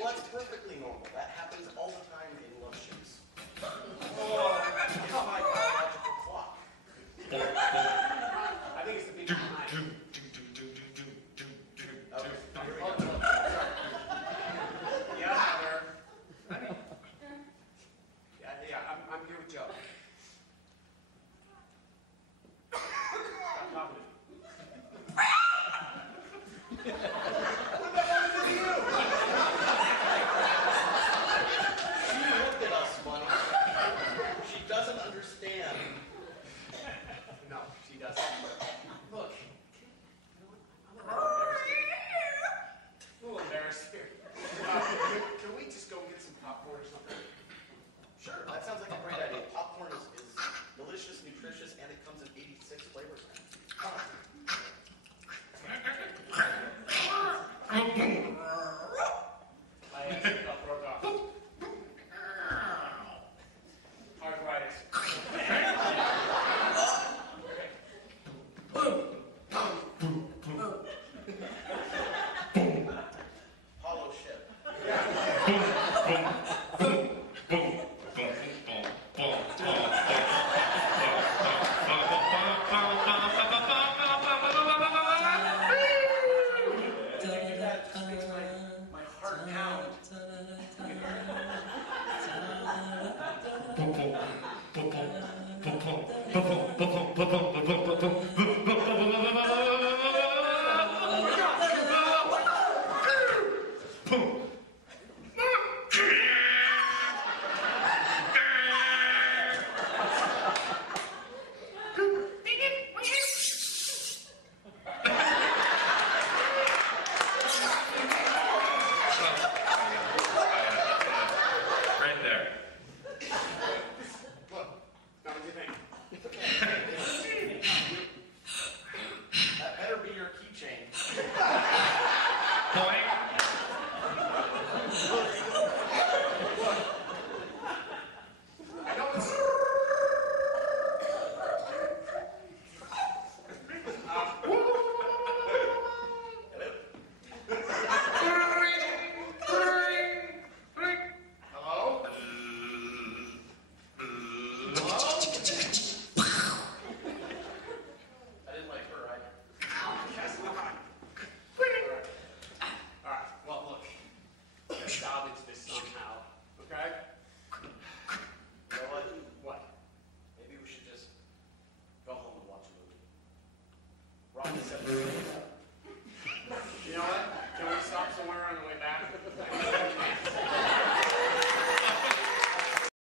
Well, that's perfectly normal. That happens all the time in love ships. It's my biological clock. I think it's the people behind. Okay, here we go. Yeah, Heather. I'm here with Joe. Stop talking to me. What the hell is it to you? She looked at us funny. She doesn't understand. No, she doesn't. Look. I'm a little embarrassed here. Can we just go get some popcorn or something? Sure, that sounds like a great idea. Popcorn is delicious, nutritious, and it comes in 86 flavors now. My seatbelt broke off. Arthritis. Hollow ship. My heart pound. Pum pum pum pum pum pum pum pum pum pum pum pum pum pum